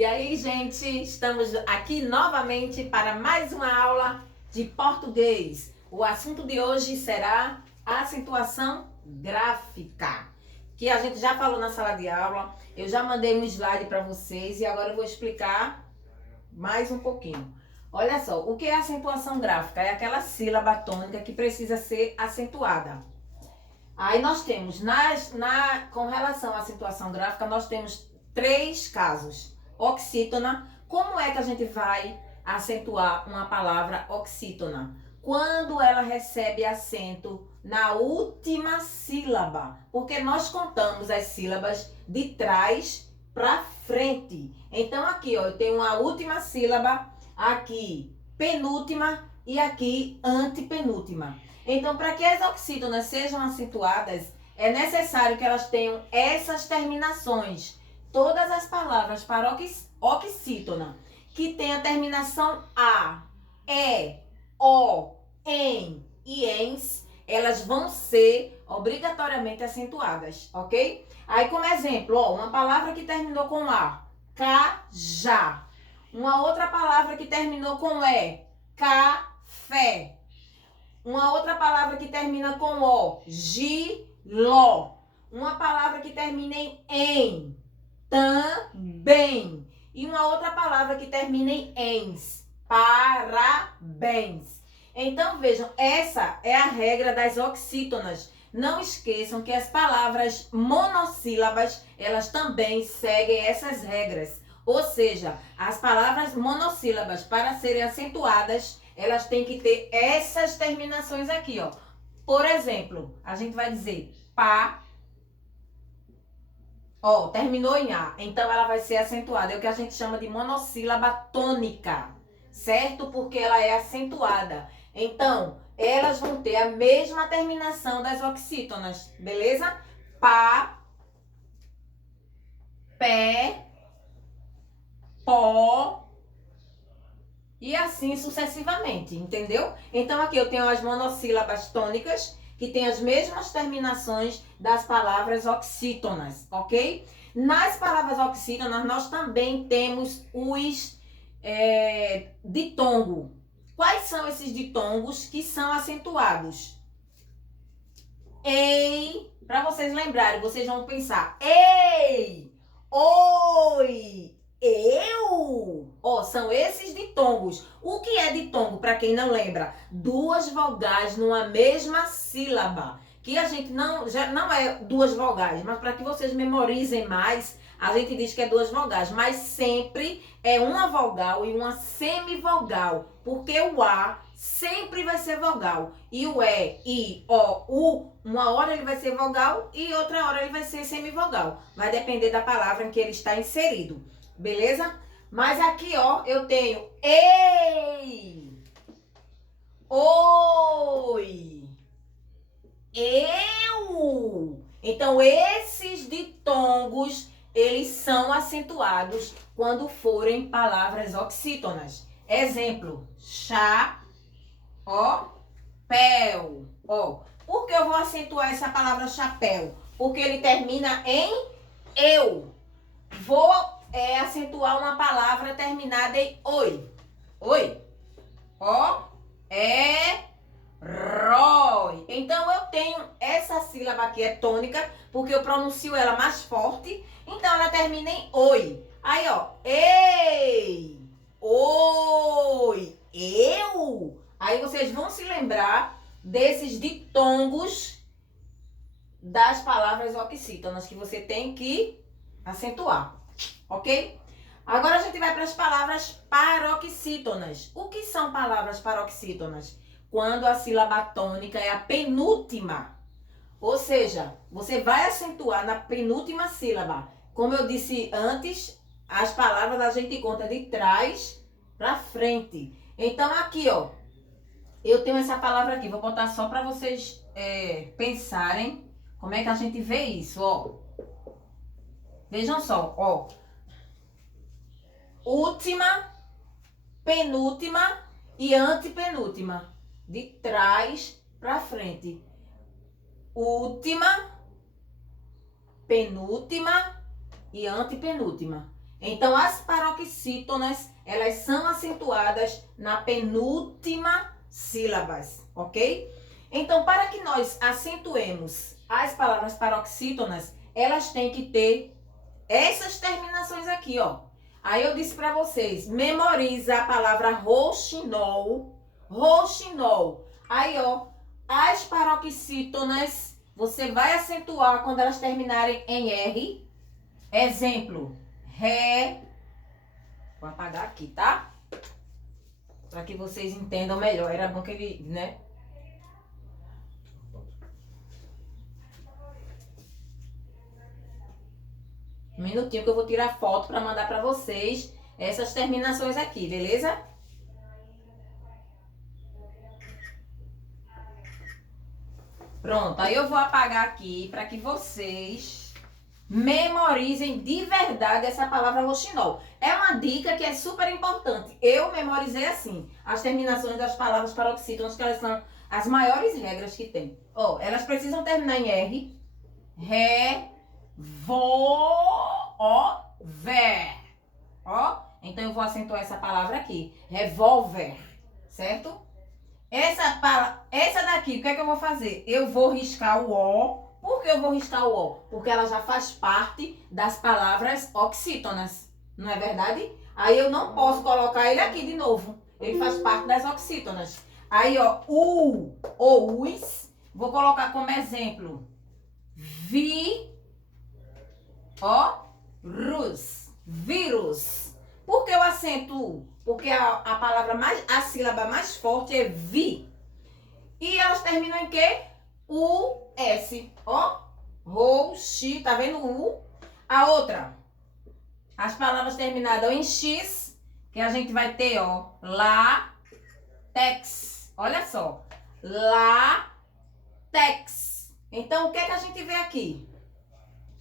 E aí, gente, estamos aqui novamente para mais uma aula de português. O assunto de hoje será a acentuação gráfica, que a gente já falou na sala de aula. Eu já mandei um slide para vocês e agora eu vou explicar mais um pouquinho. Olha só, o que é acentuação gráfica? É aquela sílaba tônica que precisa ser acentuada. Aí nós temos, com relação à acentuação gráfica, nós temos 3 casos. Oxítona. Como é que a gente vai acentuar uma palavra oxítona? Quando ela recebe acento na última sílaba. Porque nós contamos as sílabas de trás para frente. Então aqui, ó, eu tenho uma última sílaba, aqui penúltima e aqui antepenúltima. Então, para que as oxítonas sejam acentuadas, é necessário que elas tenham essas terminações. Todas as palavras para oxítona que tem a terminação A, E, O, EM e ENS, elas vão ser obrigatoriamente acentuadas, ok? Aí, como exemplo, ó, uma palavra que terminou com A, cajá. Uma outra palavra que terminou com E, café. Uma outra palavra que termina com O, giló. Uma palavra que termina em também. E uma outra palavra que termina em ens, parabéns. Então vejam, essa é a regra das oxítonas. Não esqueçam que as palavras monossílabas, elas também seguem essas regras. Ou seja, as palavras monossílabas, para serem acentuadas, elas têm que ter essas terminações aqui, ó. Por exemplo, a gente vai dizer pá. Ó, terminou em A, então ela vai ser acentuada. É o que a gente chama de monossílaba tônica, certo? Porque ela é acentuada. Então, elas vão ter a mesma terminação das oxítonas, beleza? Pá, pé, pó e assim sucessivamente, entendeu? Então, aqui eu tenho as monossílabas tônicas, que tem as mesmas terminações das palavras oxítonas, ok? Nas palavras oxítonas, nós também temos os ditongo. Quais são esses ditongos que são acentuados? Ei, para vocês lembrarem, vocês vão pensar, ei, oi, eu. Ó, são esses ditongos. O que é ditongo, para quem não lembra? 2 vogais numa mesma sílaba. Que a gente já não é 2 vogais, mas para que vocês memorizem mais, a gente diz que é 2 vogais. Mas sempre é uma vogal e uma semivogal. Porque o A sempre vai ser vogal. E o E, I, O, U, uma hora ele vai ser vogal e outra hora ele vai ser semivogal. Vai depender da palavra em que ele está inserido. Beleza? Mas aqui, ó, eu tenho ei, oi, eu. Então, esses ditongos, eles são acentuados quando forem palavras oxítonas. Exemplo, chá, ó, pel, ó. Por que eu vou acentuar essa palavra chapéu? Porque ele termina em eu. Vou acentuar uma palavra terminada em oi. Oi. Ó. Rói. Então eu tenho essa sílaba aqui, é tônica, porque eu pronuncio ela mais forte. Então ela termina em oi. Aí, ó. Ei. Oi. Eu. Aí vocês vão se lembrar desses ditongos das palavras oxítonas que você tem que acentuar, ok? Agora a gente vai para as palavras paroxítonas. O que são palavras paroxítonas? Quando a sílaba tônica é a penúltima. Ou seja, você vai acentuar na penúltima sílaba. Como eu disse antes, as palavras a gente conta de trás para frente. Então aqui, ó, eu tenho essa palavra aqui. Vou botar só para vocês pensarem como é que a gente vê isso, ó. Vejam só, ó. Última, penúltima e antepenúltima. De trás para frente. Última, penúltima e antepenúltima. Então, as paroxítonas, elas são acentuadas na penúltima sílaba, ok? Então, para que nós acentuemos as palavras paroxítonas, elas têm que ter essas terminações aqui, ó. Aí eu disse para vocês, memoriza a palavra roxinol, roxinol. Aí, ó, as paroxítonas, você vai acentuar quando elas terminarem em R. Exemplo, ré. Vou apagar aqui, tá? Para que vocês entendam melhor. Era bom que ele, né? Um minutinho que eu vou tirar foto para mandar para vocês essas terminações aqui, beleza? Pronto, aí eu vou apagar aqui para que vocês memorizem de verdade essa palavra roxinol. É uma dica que é super importante. Eu memorizei assim, as terminações das palavras paroxítonas, que elas são as maiores regras que tem. Ó, elas precisam terminar em R, ré, ó, ver. Ó, então eu vou acentuar essa palavra aqui, revólver, certo? Essa daqui, o que é que eu vou fazer? Eu vou riscar o O. Por que eu vou riscar o O? Porque ela já faz parte das palavras oxítonas, não é verdade? Aí eu não posso colocar ele aqui de novo. Ele faz parte das oxítonas. Aí, ó, U ou US, vou colocar como exemplo. Vírus. Por que eu acento U? Porque a palavra a sílaba mais forte é vi. E elas terminam em quê? U-S. Ó, roxi, tá vendo U? A outra, as palavras terminadas em X, que a gente vai ter, ó, látex. Olha só, látex. Então, o que é que a gente vê aqui?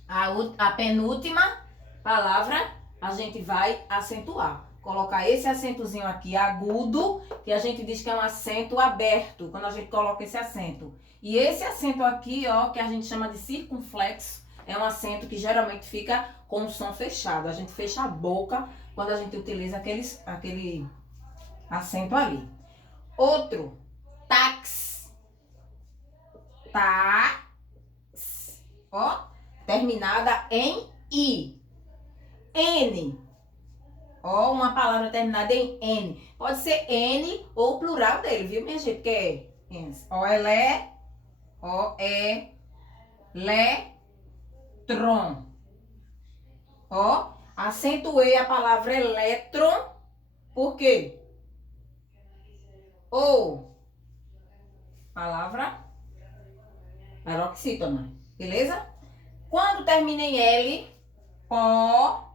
A penúltima palavra a gente vai acentuar. Colocar esse acentozinho aqui agudo, que a gente diz que é um acento aberto, quando a gente coloca esse acento. E esse acento aqui, ó, que a gente chama de circunflexo, é um acento que geralmente fica com o som fechado. A gente fecha a boca quando a gente utiliza aquele acento ali. Outro, tax. Tax. Ó, terminada em I. N. Ó, uma palavra terminada em N. Pode ser N ou o plural dele, viu, minha gente? Que é N. Elétron. Ó, acentuei a palavra elétron. Por quê? Ou palavra paroxítona. Beleza? Quando termina em L, possível.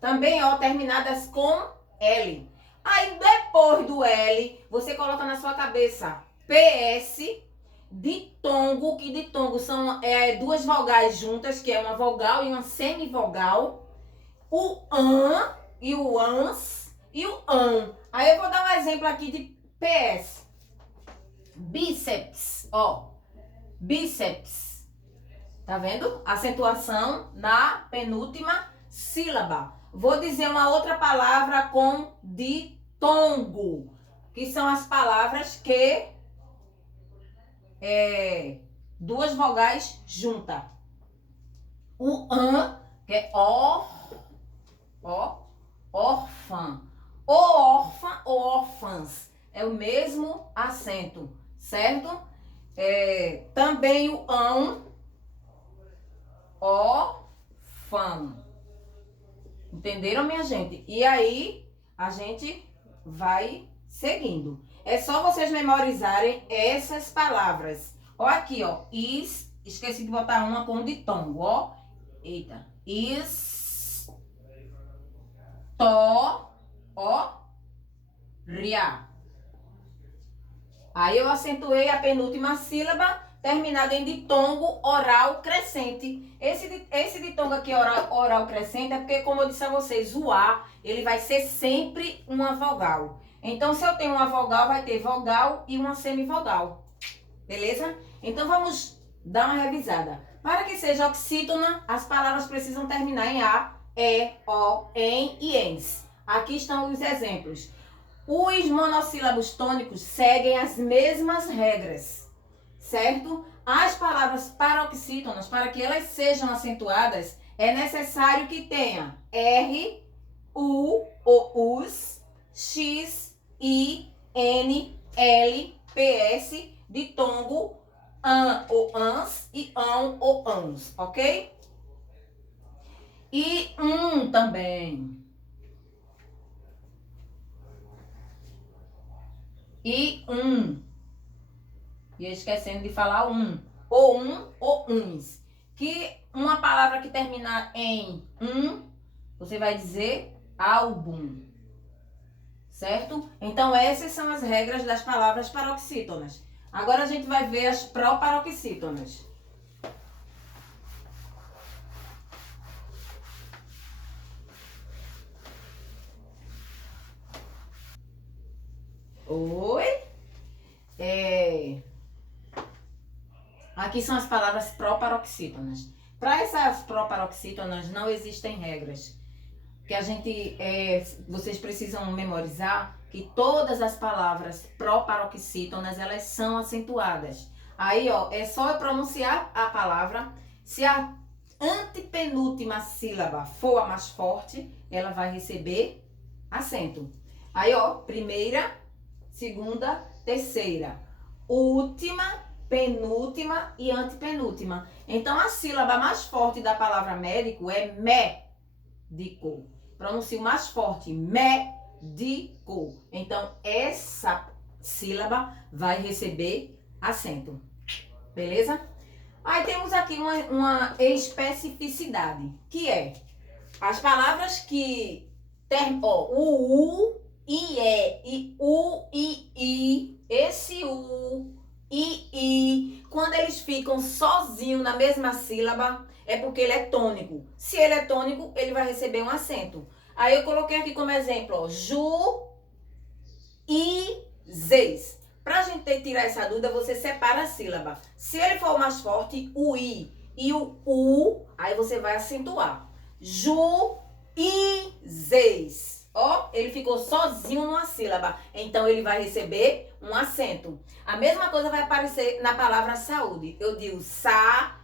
Também, ó, terminadas com L. Aí, depois do L, você coloca na sua cabeça PS, ditongo, que ditongo são duas vogais juntas, que é uma vogal e uma semivogal. O AN e o ANS e o AN. Aí eu vou dar um exemplo aqui de PS. Bíceps, ó. Bíceps. Tá vendo? Acentuação na penúltima sílaba. Vou dizer uma outra palavra com ditongo, que são as palavras que duas vogais juntas. O an, que é órfã. O órfã ou órfãs é o mesmo acento, certo? Também o órfã. Entenderam, minha gente? E aí, a gente vai seguindo. É só vocês memorizarem essas palavras. Ó aqui, ó. Esqueci de botar uma com ditongo, ó. Eita. Ria. Aí eu acentuei a penúltima sílaba, terminada em ditongo oral crescente. Esse ditongo aqui, oral crescente, é porque, como eu disse a vocês, o A, ele vai ser sempre uma vogal. Então, se eu tenho uma vogal, vai ter vogal e uma semivogal. Beleza? Então vamos dar uma revisada. Para que seja oxítona, as palavras precisam terminar em A, E, O, EM e ENS. Aqui estão os exemplos. Os monossílabos tônicos seguem as mesmas regras, certo? As palavras paroxítonas, para que elas sejam acentuadas, é necessário que tenha R, U, ou US, X, I, N, L, PS, ditongo, an ou ans e ão ou ans, ok? E também. E E esquecendo de falar ou uns. Que uma palavra que terminar em você vai dizer álbum. Certo? Então, essas são as regras das palavras paroxítonas. Agora a gente vai ver as proparoxítonas. Oi? Aqui são as palavras proparoxítonas. Para essas proparoxítonas não existem regras. Que vocês precisam memorizar que todas as palavras proparoxítonas, elas são acentuadas. Aí, ó, é só eu pronunciar a palavra. Se a antepenúltima sílaba for a mais forte, ela vai receber acento. Aí, ó, primeira, segunda, terceira, última, penúltima e antepenúltima. Então, a sílaba mais forte da palavra médico é médico. Pronuncio mais forte, médico. Então, essa sílaba vai receber acento. Beleza? Aí temos aqui uma especificidade, que é as palavras que o U, I, E, e U, I, esse U, I, quando eles ficam sozinhos na mesma sílaba, é porque ele é tônico. Se ele é tônico, ele vai receber um acento. Aí eu coloquei aqui como exemplo, ó, juízes. Pra gente tirar essa dúvida, você separa a sílaba. Se ele for o mais forte, o I e o U, aí você vai acentuar. Juízes. Ó, ele ficou sozinho numa sílaba. Então, ele vai receber um acento. A mesma coisa vai aparecer na palavra saúde. Eu digo saúde.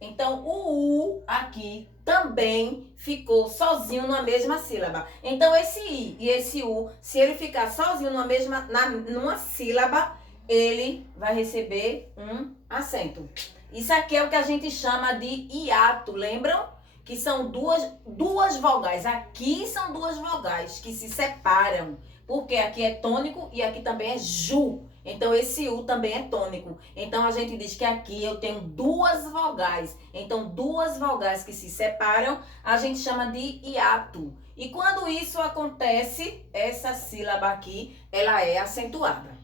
Então, o U aqui também ficou sozinho numa mesma sílaba. Então, esse I e esse U, se ele ficar sozinho numa sílaba, ele vai receber um acento. Isso aqui é o que a gente chama de hiato, lembram? Que são duas vogais. Aqui são duas vogais que se separam. Porque aqui é tônico e aqui também é ju. Então, esse U também é tônico. Então, a gente diz que aqui eu tenho duas vogais. Então, duas vogais que se separam, a gente chama de hiato. E quando isso acontece, essa sílaba aqui, ela é acentuada.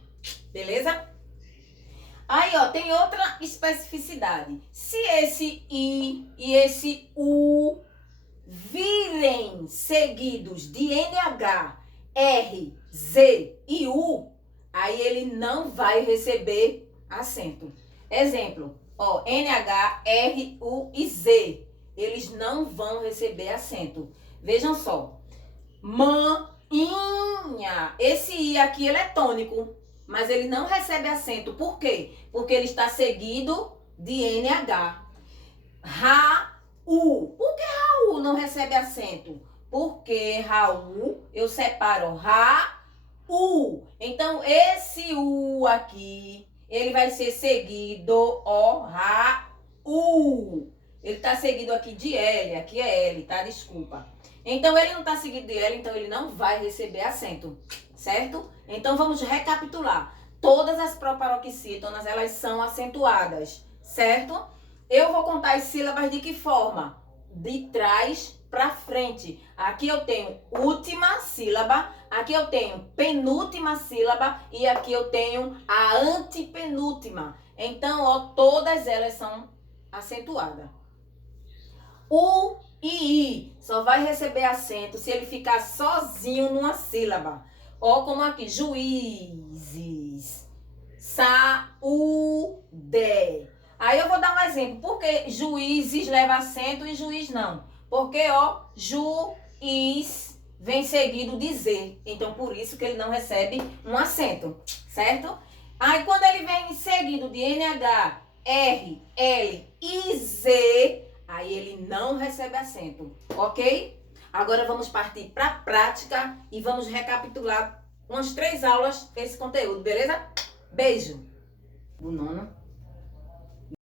Beleza? Aí, ó, tem outra especificidade. Se esse I e esse U virem seguidos de NH, R, Z e U, aí ele não vai receber acento. Exemplo, ó, NH, R, U e Z. Eles não vão receber acento. Vejam só. Manhinha. Esse I aqui, ele é tônico. Mas ele não recebe acento. Por quê? Porque ele está seguido de NH. Raul. Por que Raul não recebe acento? Porque Raul, eu separo Raul. Então, esse U aqui, ele vai ser seguido, ó, Raul. Ele está seguido aqui de L. Aqui é L, tá? Desculpa. Então, ele não está seguido de L, então ele não vai receber acento. Certo? Então, vamos recapitular. Todas as proparoxítonas, elas são acentuadas, certo? Eu vou contar as sílabas de que forma? De trás para frente. Aqui eu tenho última sílaba, aqui eu tenho penúltima sílaba e aqui eu tenho a antepenúltima. Então, ó, todas elas são acentuadas. U e I só vai receber acento se ele ficar sozinho numa sílaba. Ó, como aqui, juízes, Saúde. Aí eu vou dar um exemplo. Por que juízes leva acento e juiz não? Porque, ó, juiz vem seguido de Z. Então, por isso que ele não recebe um acento, certo? Aí, quando ele vem seguido de NH, R, L e Z, aí ele não recebe acento, ok? Agora vamos partir para a prática e vamos recapitular umas 3 aulas desse conteúdo, beleza? Beijo! Do nono